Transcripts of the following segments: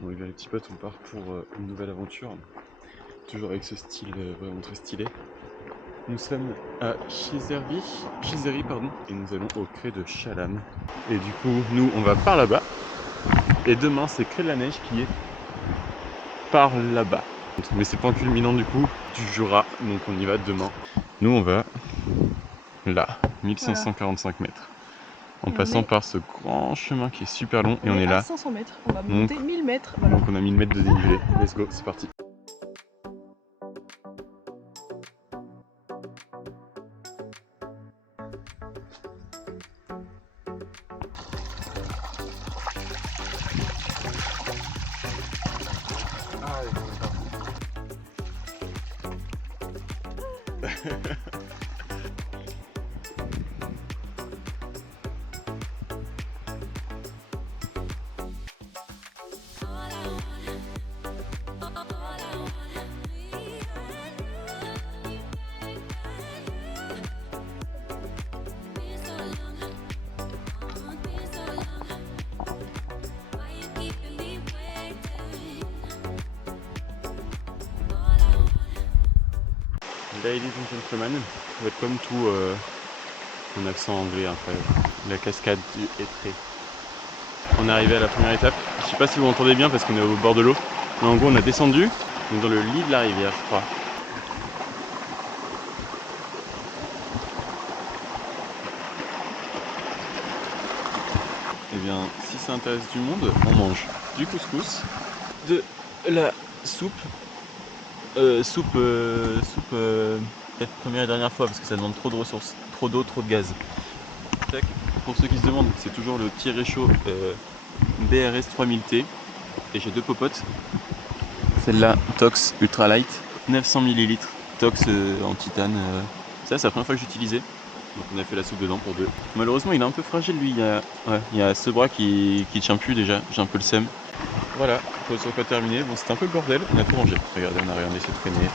Bon, les petits potes, on part pour une nouvelle aventure. Toujours avec ce style vraiment très stylé. Nous sommes à Chizeri, et nous allons au Crêt de Chalam. Et du coup, nous, on va par là-bas. Et demain, c'est Crêt de la Neige qui est par là-bas. Mais c'est pas en culminant du coup du Jura, donc on y va demain. Nous, on va là, 1545 mètres. En passant par ce grand chemin qui est super long, et on est là. 500 mètres, on va monter 1000 mètres. Voilà. Donc on a 1000 mètres de dénivelé. Let's go, c'est parti. Ladies and gentlemen, welcome to mon accent anglais incroyable. La cascade du Étré. On est arrivé à la première étape. Je sais pas si vous entendez bien parce qu'on est au bord de l'eau. Mais en gros on a descendu, on est dans le lit de la rivière je crois. Et bien si ça intéresse du monde, on mange du couscous, de la soupe. Peut-être première et dernière fois parce que ça demande trop de ressources, trop d'eau, trop de gaz. Pour ceux qui se demandent, c'est toujours le petit réchaud BRS 3000T et j'ai deux popotes. Celle-là, Tox Ultra Light, 900 ml, Tox en titane. Ça, c'est la première fois que j'utilisais. Donc on a fait la soupe dedans pour deux. Malheureusement, il est un peu fragile lui. Il y a ce bras qui tient plus déjà. J'ai un peu le seum. Voilà, pause repas terminée. Bon, c'était un peu le bordel. On a tout rangé. Regardez, on n'a rien laissé traîner.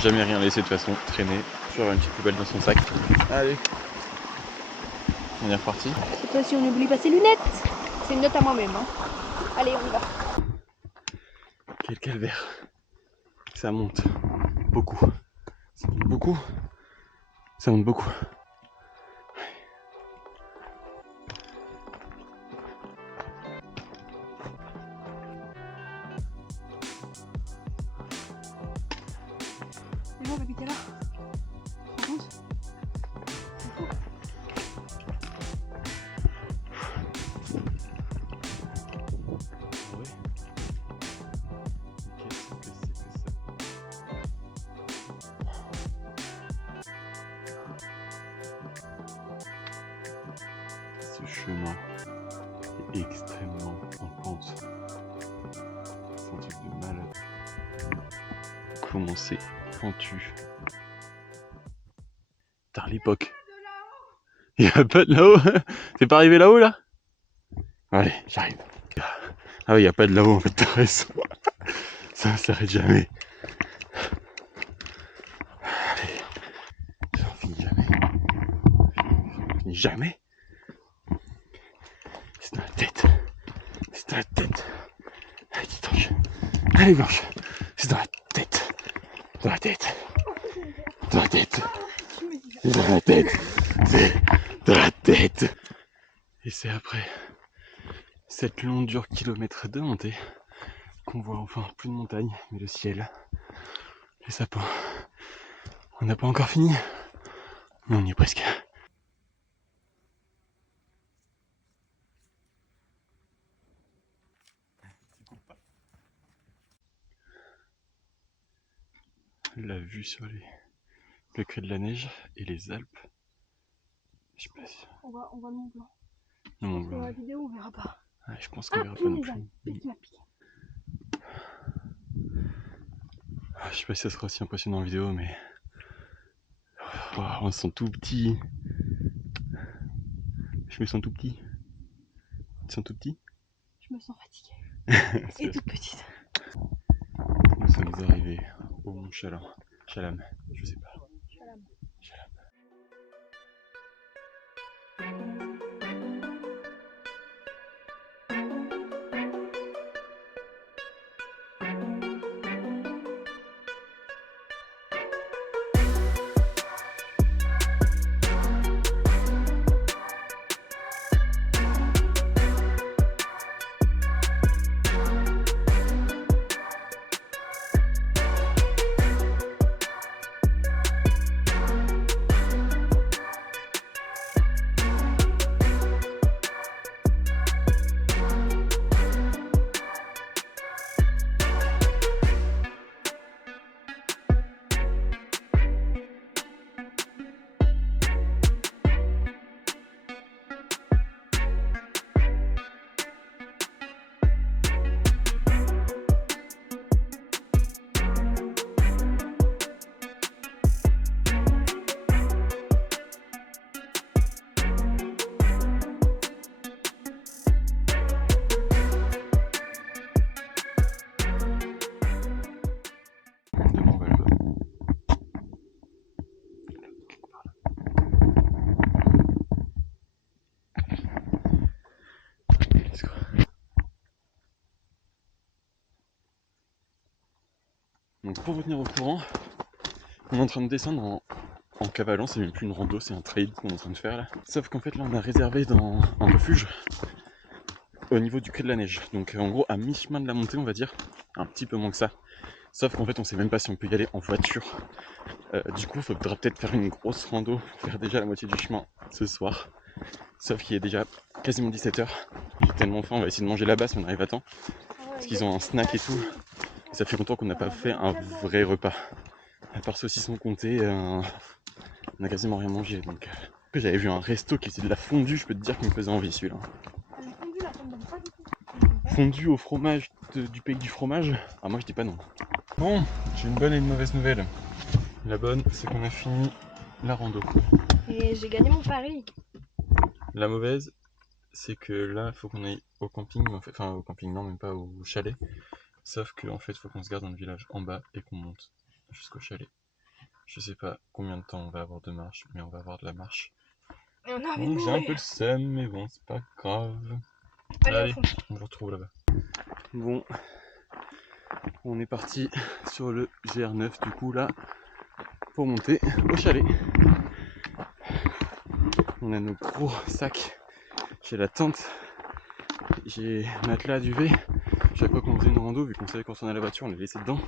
Jamais rien laissé de toute façon traîner. Toujours une petite poubelle dans son sac. Allez, on est reparti. Cette fois-ci, on n'oublie pas ses lunettes. C'est une note à moi-même. Hein. Allez, on y va. Quel calvaire. Ça monte beaucoup. Ça monte beaucoup. Ça monte beaucoup. Mais on va habiter là. Par contre, c'est fou. Oui. Qu'est-ce que c'est que ça? Ce chemin est extrêmement en pente. C'est un truc de malade. Comment c'est pentu. Tard l'époque. Il y a pas de là-haut. T'es pas arrivé là-haut là? Allez, j'arrive. Ah oui, il y a pas de là-haut en fait, t'as raison. Ça s'arrête jamais. Allez, ça en finit jamais. Ça en finit jamais. C'est dans la tête. C'est dans la tête. Allez, petite ange. Allez, Blanche. C'est dans la tête. Dans la tête. Dans la tête. C'est dans la tête. C'est dans la tête. Et c'est après cette longue dure kilomètre de montée qu'on voit enfin plus de montagne, mais le ciel, les sapins. On n'a pas encore fini, mais on y est presque. La vue sur le Crêt de la Neige et les Alpes. Je sais pas si... On va le Mont Blanc. Non, Mont Dans Blanc. la vidéo, on verra pas. Ouais, je pense qu'on verra pas non plus. Qu'est-ce qui m'a piqué? Je sais pas si ça sera aussi impressionnant en vidéo, mais... Oh, on se sent tout petit. Je me sens tout petit. Tu te sens tout petit? Je me sens fatiguée. Et toute petite. Nous sommes arrivés au Mont Chalam. Chalam, je sais pas. Chalam. Chalam. Donc pour vous tenir au courant, on est en train de descendre en cavalant, c'est même plus une rando, c'est un trail qu'on est en train de faire là. Sauf qu'en fait là on a réservé dans un refuge au niveau du Crêt de la Neige. Donc en gros à mi-chemin de la montée on va dire, un petit peu moins que ça. Sauf qu'en fait on sait même pas si on peut y aller en voiture. Du coup il faudra peut-être faire une grosse rando pour faire déjà la moitié du chemin ce soir. Sauf qu'il est déjà quasiment 17h. J'ai tellement faim, on va essayer de manger là-bas si on arrive à temps. Parce qu'ils ont un snack et tout. Et ça fait longtemps qu'on n'a pas fait un vrai repas. À part saucisson comté, on n'a quasiment rien mangé. Donc, j'avais vu un resto qui faisait de la fondue, je peux te dire qu'il me faisait envie celui-là. Fondue là, ça me donne pas du tout. Fondue au fromage du pays du fromage? Ah moi je dis pas non. Bon, j'ai une bonne et une mauvaise nouvelle. La bonne, c'est qu'on a fini la rando. Et j'ai gagné mon pari. La mauvaise, c'est que là, il faut qu'on aille au camping, en fait, enfin au camping non, même pas au chalet. Sauf qu'en fait, il faut qu'on se garde dans le village en bas et qu'on monte jusqu'au chalet. Je sais pas combien de temps on va avoir de marche, mais on va avoir de la marche. Et on a envie de Donc j'ai un peu mourir. le seum, mais bon, c'est pas grave. Allez, on vous retrouve là-bas. Bon, on est parti sur le GR9 du coup là, pour monter au chalet. On a nos gros sacs. J'ai la tente, j'ai matelas, duvet. Chaque fois qu'on faisait une rando, vu qu'on savait quand on a la voiture, on les laissait dedans.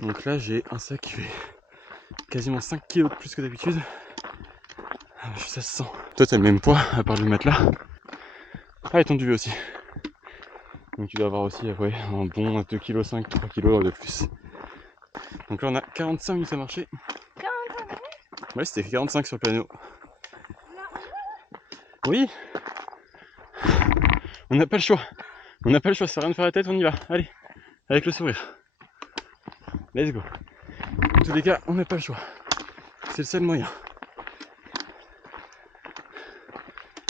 Donc là, j'ai un sac qui fait quasiment 5 kg de plus que d'habitude. Ça se sent. Toi, t'as le même poids, à part le matelas. Ah, et ton duvet aussi. Donc tu dois avoir aussi ouais, un bon 2,5 kg, 3 kg de plus. Donc là, on a 45 minutes à marcher. 45 minutes. Ouais, c'était 45 sur le panneau. Oui. On n'a pas le choix. On n'a pas le choix, ça sert à rien de faire la tête, on y va. Allez, avec le sourire. Let's go. En tous les cas, on n'a pas le choix. C'est le seul moyen.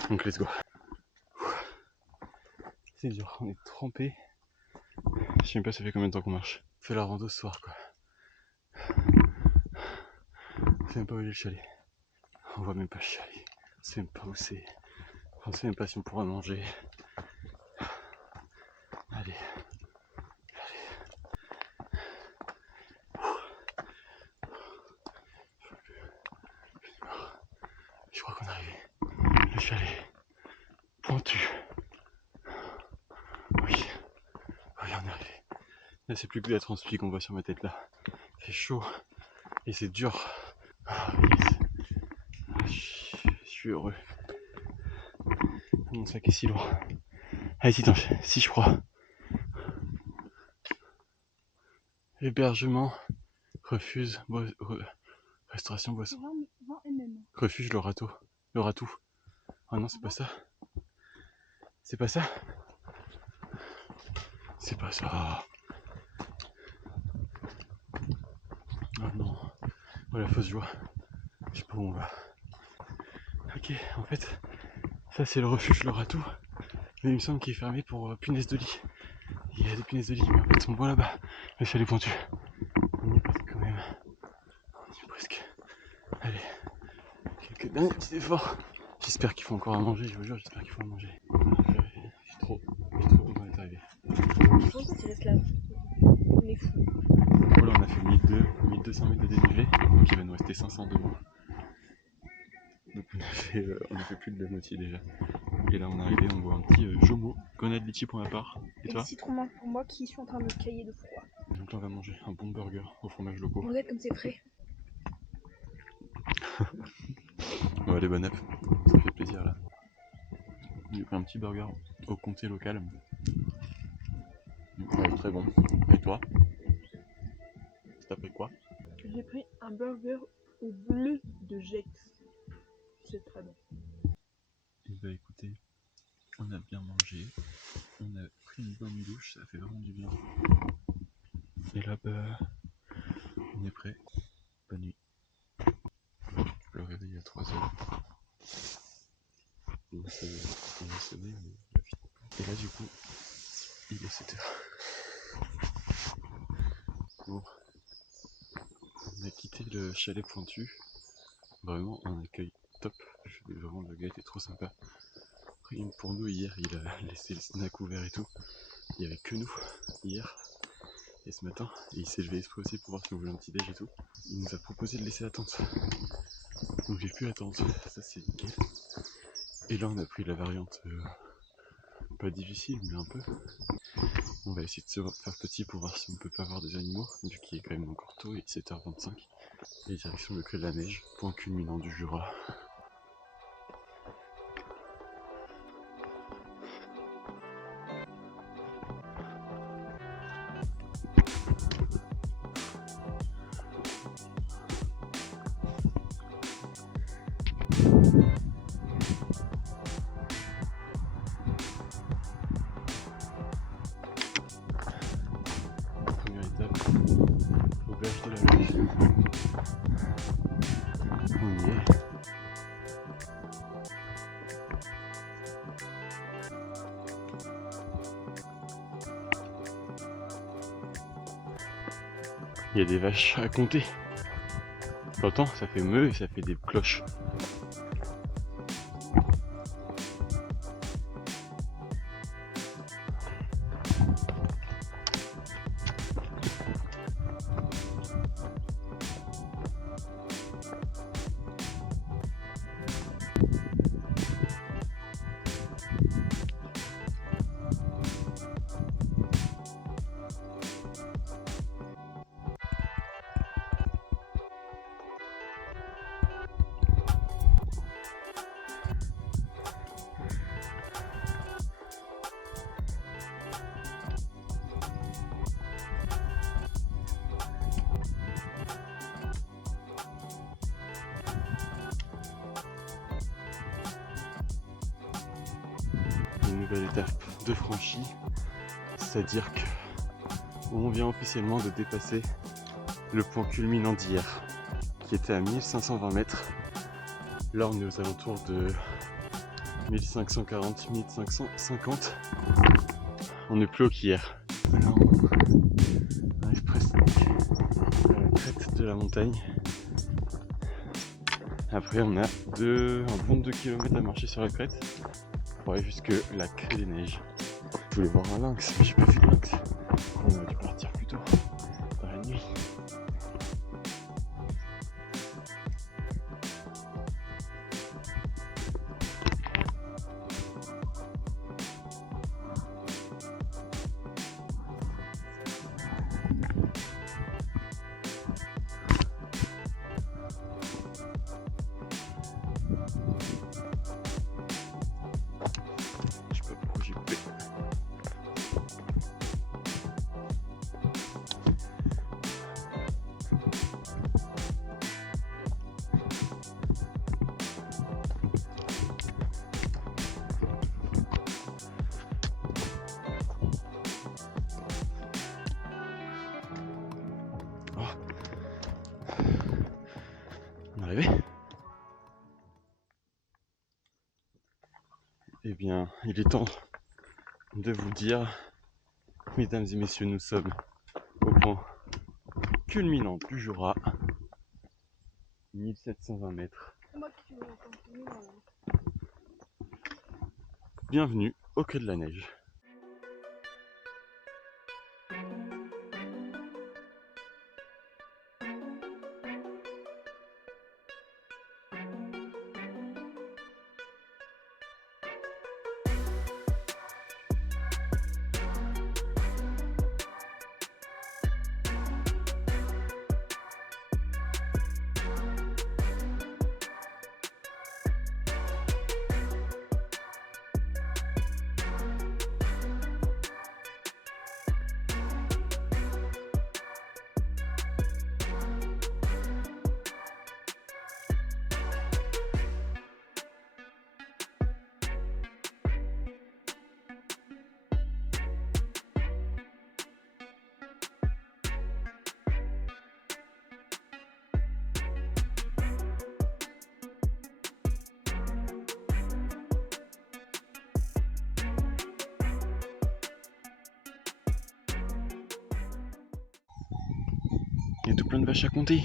Donc let's go. C'est dur, on est trempé. Je sais même pas ça fait combien de temps qu'on marche. On fait la rando ce soir quoi. On sait même pas où est le chalet. On voit même pas le chalet. On sait même pas où c'est. On sait même pas si on pourra manger. Allez. Je crois qu'on est arrivé. Le chalet. Pointu. Oui. Oui, on est arrivé. Là, c'est plus que la transpi qu'on voit sur ma tête là. C'est chaud. Et c'est dur. Ah, yes. Je suis heureux. Mon sac est si lourd. Allez, si je crois. Hébergement, refuse, restauration, boisson. 20 mm. Refuge le rateau. Le ratou. Ah non, c'est pas ça. C'est pas ça. C'est pas ça. Ah non. Oh la fausse joie. Je sais pas où on va. Ok, en fait, ça c'est le refuge le ratou. Mais il me semble qu'il est fermé pour punaises de lit. Il y a des punaises de lit, mais en fait on voit là-bas. Le chalet pointu. On y est presque quand même. On y est presque. Allez. Quelques derniers petits efforts. J'espère qu'il faut encore à manger, je vous jure, j'espère qu'il faut à manger. Je suis trop content d'être arrivé. Pourquoi tu laisses là? On est fou. Voilà, on a fait 1200 mètres de dénivelé, donc il va nous rester 500 devant. Donc on a fait plus de la moitié déjà. Et là on est arrivé, on voit un petit Jomo, grenade litchi pour ma part. Et toi? des citrons pour moi qui sont en train de cailler de froid. Donc là on va manger un bon burger au fromage locaux. Regarde comme c'est frais. Ouais, les bonnes apps, ça fait plaisir là. J'ai pris un petit burger au comté local. Ouais, très bon. Et toi? T'as pris quoi? J'ai pris un burger au bleu de Gex. C'est très bon. Et bah écoutez, on a bien mangé, on a pris une bonne douche, ça fait vraiment du bien. Et là bah, on est prêt. Bonne nuit. Le réveil à 3h. On a sonné, et là du coup, il est 7h. Bon, on a quitté le chalet pointu. Vraiment un accueil top. Vraiment le gars était trop sympa. Après, pour nous hier, il a laissé le snack ouvert et tout. Il n'y avait que nous hier. Et ce matin, il s'est levé exprès aussi pour voir si on voulait un petit déj et tout. Il nous a proposé de laisser la tente. Donc j'ai pu attendre, ça c'est nickel. Et là on a pris la variante pas difficile mais un peu. On va essayer de se faire petit pour voir si on peut pas avoir des animaux, vu qu'il est quand même encore tôt, il est 7h25. Et direction le creux de la neige, point culminant du Jura. Première étape, auberge de la Lotte. On y est. Il y a des vaches à compter. T'entends, ça fait meuh et ça fait des cloches. Une nouvelle étape de franchie, c'est-à-dire que on vient officiellement de dépasser le point culminant d'hier, qui était à 1520 mètres. Là on est aux alentours de 1540, 1550. On est plus haut qu'hier. Là on arrive presque à la crête de la montagne. Après on a un bon 2 km à marcher sur la crête pour aller jusque la Crée des Neiges. Je voulais voir un lynx, mais j'ai pas vu de lynx. On aurait dû partir plus tôt, dans la nuit. Je sais pas pourquoi j'ai coupé. On est arrivé. Eh bien, il est temps de vous dire, mesdames et messieurs, nous sommes au point culminant du Jura, 1720 mètres. Bienvenue au creux de la neige. Il y a tout plein de vaches à compter.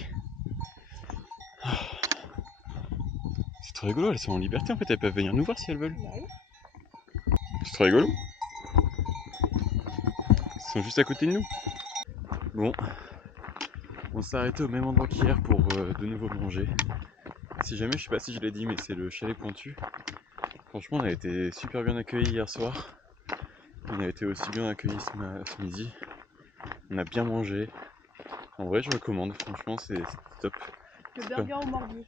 C'est trop rigolo, elles sont en liberté en fait, elles peuvent venir nous voir si elles veulent. C'est trop rigolo. Elles sont juste à côté de nous. Bon, on s'est arrêté au même endroit qu'hier pour de nouveau manger. Si jamais, je sais pas si je l'ai dit, mais c'est le Chalet Pointu. Franchement, on a été super bien accueillis hier soir. On a été aussi bien accueillis ce midi. On a bien mangé. En vrai, je recommande. Franchement, c'est top. Le burger au morbier.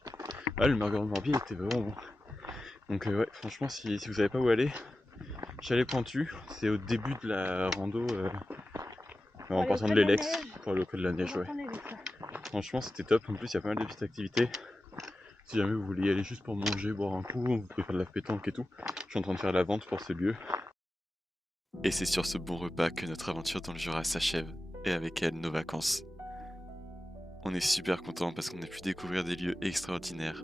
Ah, le burger au morbier était vraiment bon. Donc ouais, franchement, si vous savez pas où aller, Chalet Pointu, c'est au début de la rando en partant de l'Elex pour aller au Col de la Neige. Ouais. Franchement, c'était top. En plus, il y a pas mal de petites activités. Si jamais vous voulez y aller juste pour manger, boire un coup, vous pouvez faire de la pétanque et tout. Je suis en train de faire la vente pour ce lieu. Et c'est sur ce bon repas que notre aventure dans le Jura s'achève, et avec elle nos vacances. On est super content parce qu'on a pu découvrir des lieux extraordinaires,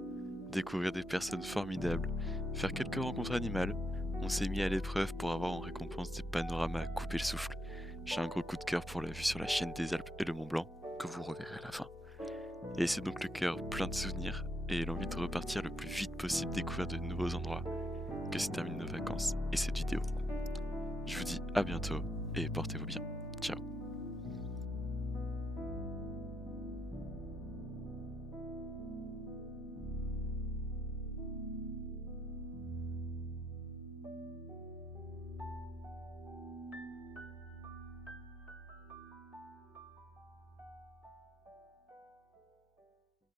découvrir des personnes formidables, faire quelques rencontres animales. On s'est mis à l'épreuve pour avoir en récompense des panoramas à couper le souffle. J'ai un gros coup de cœur pour la vue sur la chaîne des Alpes et le Mont Blanc, que vous reverrez à la fin. Et c'est donc le cœur plein de souvenirs et l'envie de repartir le plus vite possible découvrir de nouveaux endroits que se terminent nos vacances et cette vidéo. Je vous dis à bientôt et portez-vous bien. Ciao.